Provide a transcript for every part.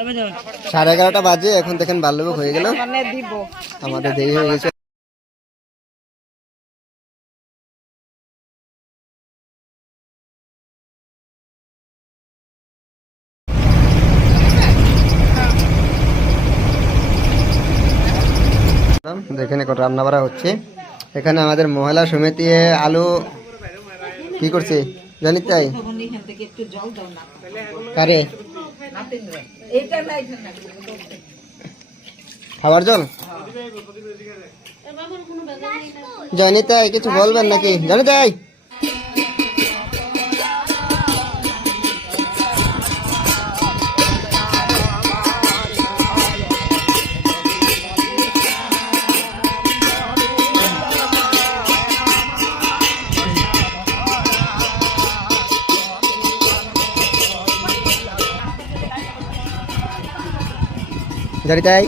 11:30 বাজে, এখন দেখেন বাল্যভোগ হয়ে গেল, আমাদের দেরি হয়ে গেছে। দেখেন এখন রান্না বাড়া হচ্ছে। এখানে আমাদের মহিলা সমিতি আলু কি করছে জানি তাই কারে খাবার জল জানি তাই কিছু বলবেন নাকি জানি তাই? জড়িতাই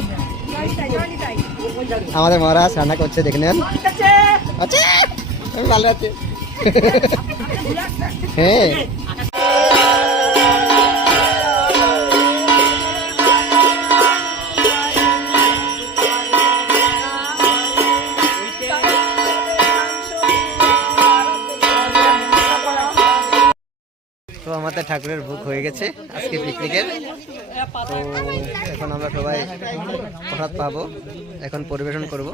আমাদের মহারাজ রান্না করছে দেখে নেন। আচ্ছা আমি ভালো আছি। হ্যাঁ তো আমাদের ঠাকুরের ভোগ হয়ে গেছে আজকে পিকনিকের। তো এখন আমরা সবাই প্রসাদ পাবো, এখন পরিবেশন করব।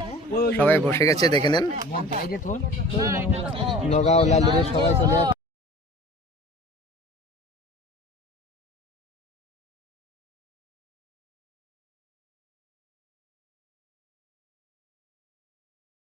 সবাই বসে গেছে দেখে নেন, নগা ওলা সবাই চলে